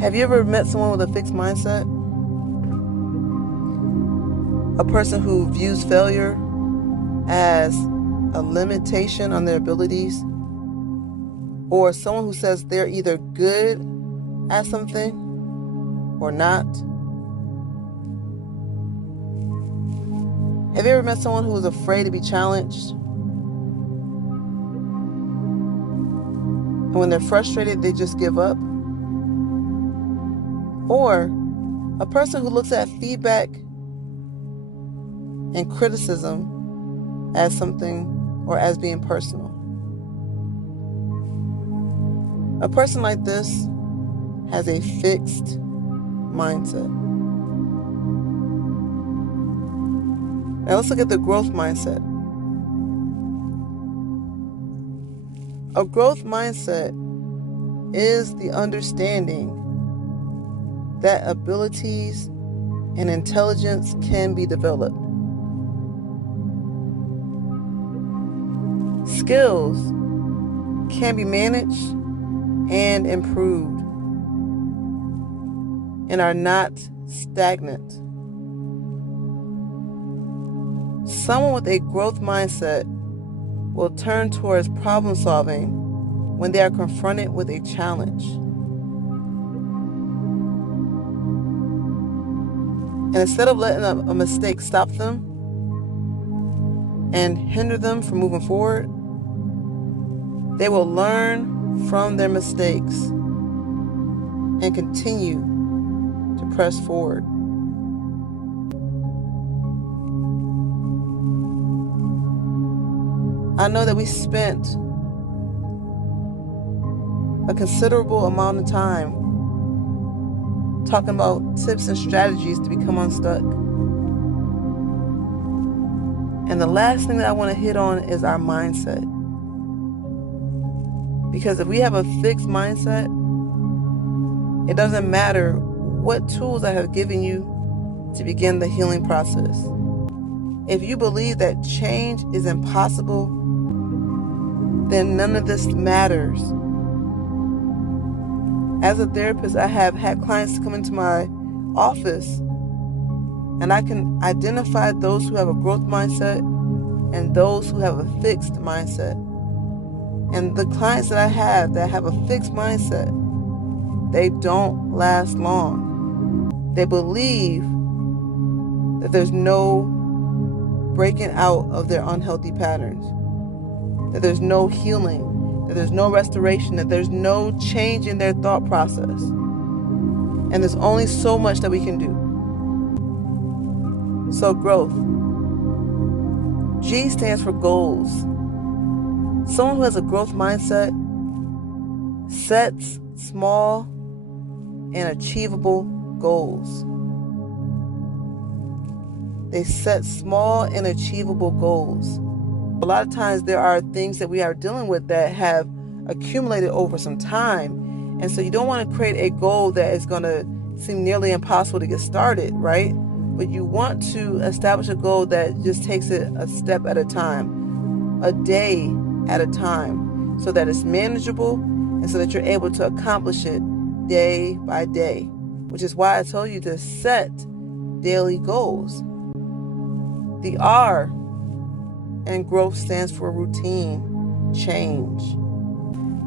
Have you ever met someone with a fixed mindset? A person who views failure as a limitation on their abilities, or someone who says they're either good at something or not? Have you ever met someone who is afraid to be challenged? And when they're frustrated, they just give up? Or a person who looks at feedback and criticism as something or as being personal? A person like this has a fixed mindset. Now let's look at the growth mindset. A growth mindset is the understanding that abilities and intelligence can be developed. Skills can be managed and improved and are not stagnant. Someone with a growth mindset will turn towards problem solving when they are confronted with a challenge. And instead of letting a mistake stop them and hinder them from moving forward, they will learn from their mistakes and continue to press forward. I know that we spent a considerable amount of time talking about tips and strategies to become unstuck. And the last thing that I want to hit on is our mindset. Because if we have a fixed mindset, it doesn't matter what tools I have given you to begin the healing process. If you believe that change is impossible, then none of this matters. As a therapist, I have had clients come into my office, and I can identify those who have a growth mindset and those who have a fixed mindset. And the clients that I have that have a fixed mindset, they don't last long. They believe that there's no breaking out of their unhealthy patterns, that there's no healing, that there's no restoration, that there's no change in their thought process. And there's only so much that we can do. So growth. G stands for goals. Someone who has a growth mindset sets small and achievable goals. They set small and achievable goals. A lot of times there are things that we are dealing with that have accumulated over some time. And so you don't want to create a goal that is going to seem nearly impossible to get started, right? But you want to establish a goal that just takes it a step at a time, a day at a time, so that it's manageable and so that you're able to accomplish it day by day, which is why I told you to set daily goals. The R and growth stands for routine change.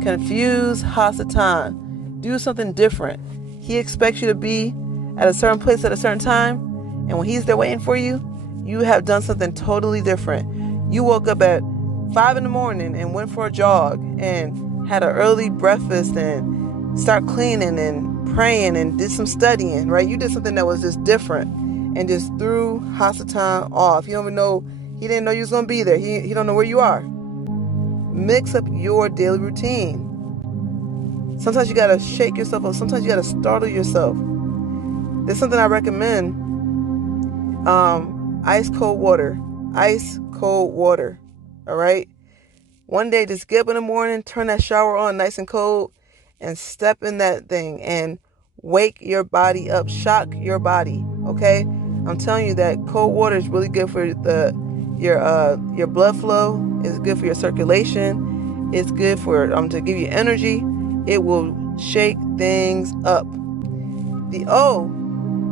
Confuse Hasatan. Do something different. He expects you to be at a certain place at a certain time, and when he's there waiting for you, you have done something totally different. You woke up at 5 a.m. and went for a jog and had an early breakfast and start cleaning and praying and did some studying, right? You did something that was just different and just threw Hasatan off. You don't even know, he didn't know you was going to be there. He don't know where you are. Mix up your daily routine. Sometimes you got to shake yourself up. Sometimes you got to startle yourself. There's something I recommend. Ice cold water. Ice cold water. All right? One day, just get up in the morning, turn that shower on nice and cold, and step in that thing and wake your body up. Shock your body. Okay? I'm telling you that cold water is really good for your blood flow. It's good for your circulation. It's good for to give you energy. It will shake things up. The O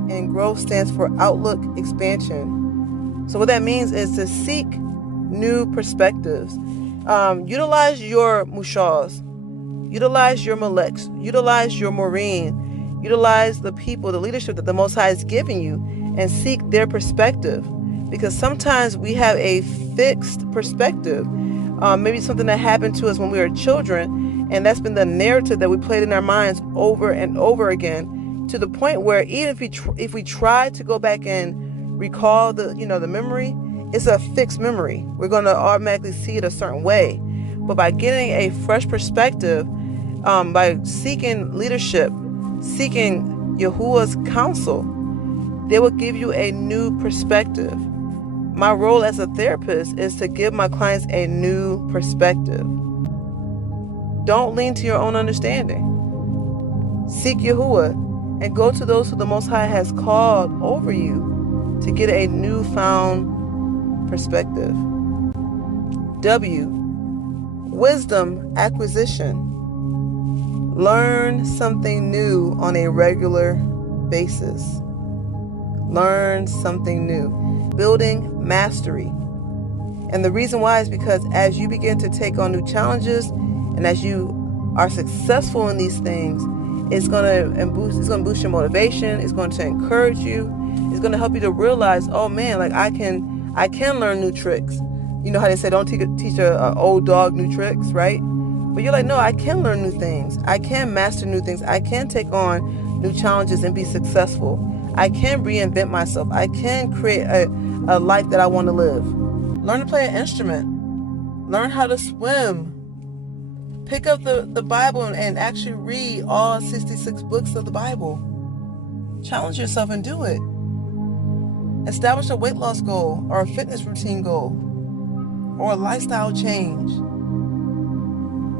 in growth stands for outlook expansion. So what that means is to seek new perspectives. Utilize your mushals, utilize your maleks, utilize your maureen, utilize the people, the leadership that the Most High is giving you, and seek their perspective. Because sometimes we have a fixed perspective. Maybe something that happened to us when we were children, and that's been the narrative that we played in our minds over and over again, to the point where even if we try to go back and recall the memory, it's a fixed memory. We're going to automatically see it a certain way. But by getting a fresh perspective, by seeking leadership, seeking Yahuwah's counsel, they will give you a new perspective. My role as a therapist is to give my clients a new perspective. Don't lean to your own understanding. Seek Yahuwah and go to those who the Most High has called over you to get a newfound perspective. W, wisdom acquisition. Learn something new on a regular basis. Learn something new. Building mastery. And the reason why is because as you begin to take on new challenges and as you are successful in these things, it's going to boost your motivation. It's going to encourage you. It's going to help you to realize, oh man, like I can learn new tricks. You know how they say don't teach a old dog new tricks, right? But you're like, no, I can learn new things. I can master new things. I can take on new challenges and be successful. I can reinvent myself. I can create a life that I want to live. Learn to play an instrument. Learn how to swim. Pick up the Bible and actually read all 66 books of the Bible. Challenge yourself and do it. Establish a weight loss goal or a fitness routine goal or a lifestyle change.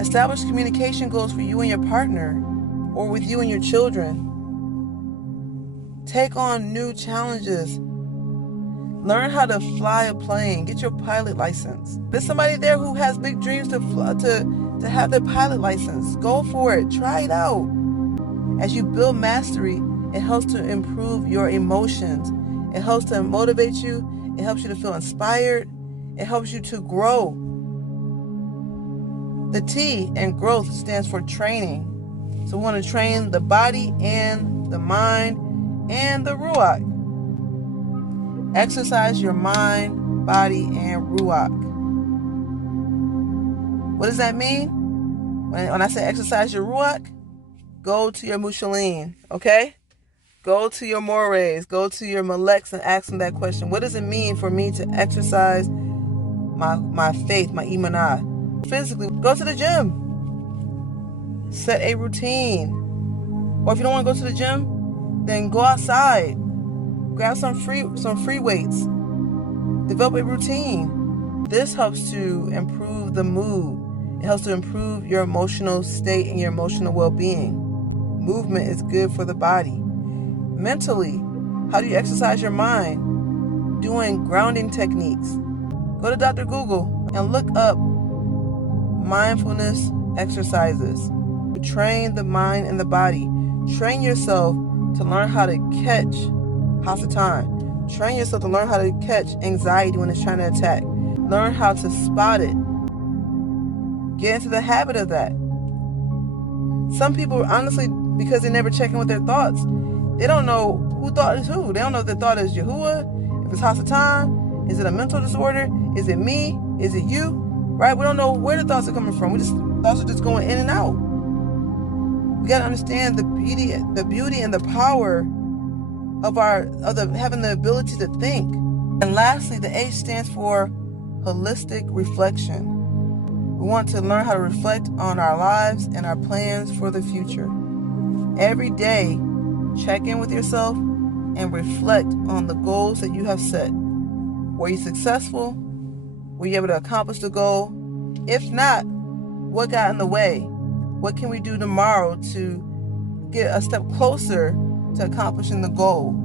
Establish communication goals for you and your partner or with you and your children. Take on new challenges. Learn how to fly a plane. Get your pilot license. There's somebody there who has big dreams to have their pilot license. Go for it. Try it out. As you build mastery, it helps to improve your emotions. It helps to motivate you. It helps you to feel inspired. It helps you to grow. The T in growth stands for training. So we want to train the body and the mind and the Ruach. Exercise your mind, body, and Ruach. What does that mean? When I say exercise your Ruach, go to your Mushalim, okay? Go to your Mores, go to your Maleks and ask them that question. What does it mean for me to exercise my faith, my Imanah? Physically, go to the gym. Set a routine. Or if you don't want to go to the gym, then go outside. Grab some free weights. Develop a routine. This helps to improve the mood. It helps to improve your emotional state and your emotional well-being. Movement is good for the body. Mentally, how do you exercise your mind? Doing grounding techniques. Go to Dr. Google and look up mindfulness exercises. Train the mind and the body. Train yourself to learn how to catch Hasatan. Train yourself to learn how to catch anxiety when it's trying to attack. Learn how to spot it. Get into the habit of that. Some people, honestly, because they never check in with their thoughts, they don't know who thought is who. They don't know if their thought is Yahuwah, if it's Hasatan, is it a mental disorder, is it me, is it you, right? We don't know where the thoughts are coming from. Thoughts are just going in and out. We got to understand the beauty and the power of having the ability to think. And lastly, the H stands for holistic reflection. We want to learn how to reflect on our lives and our plans for the future. Every day, check in with yourself and reflect on the goals that you have set. Were you successful? Were you able to accomplish the goal? If not, what got in the way? What can we do tomorrow to get a step closer to accomplishing the goal?